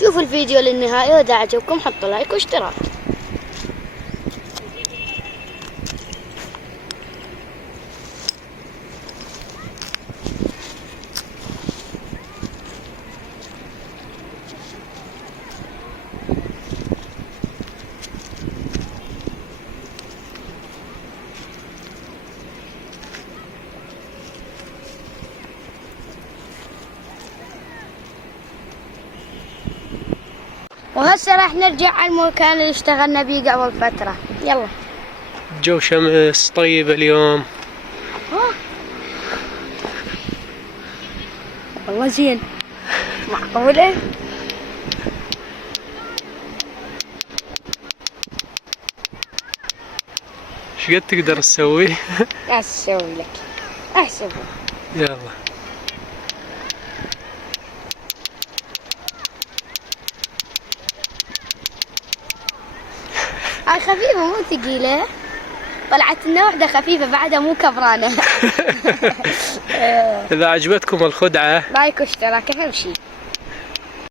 شوفوا الفيديو للنهاية، وإذا عجبكم حطوا لايك واشتراك. وهسه راح نرجع على المكان اللي اشتغلنا بيه قبل فترة. يلا. جو شمس طيب اليوم. والله زين. معقولة؟ ايش قد تقدر تسوي؟ اسوي لك. احسب. يلا. هاي خفيفة مو ثقيلة. طلعت لنا واحدة خفيفة بعدها مو كبرانة. إذا عجبتكم الخدعة لايك واشتراك أهم شي.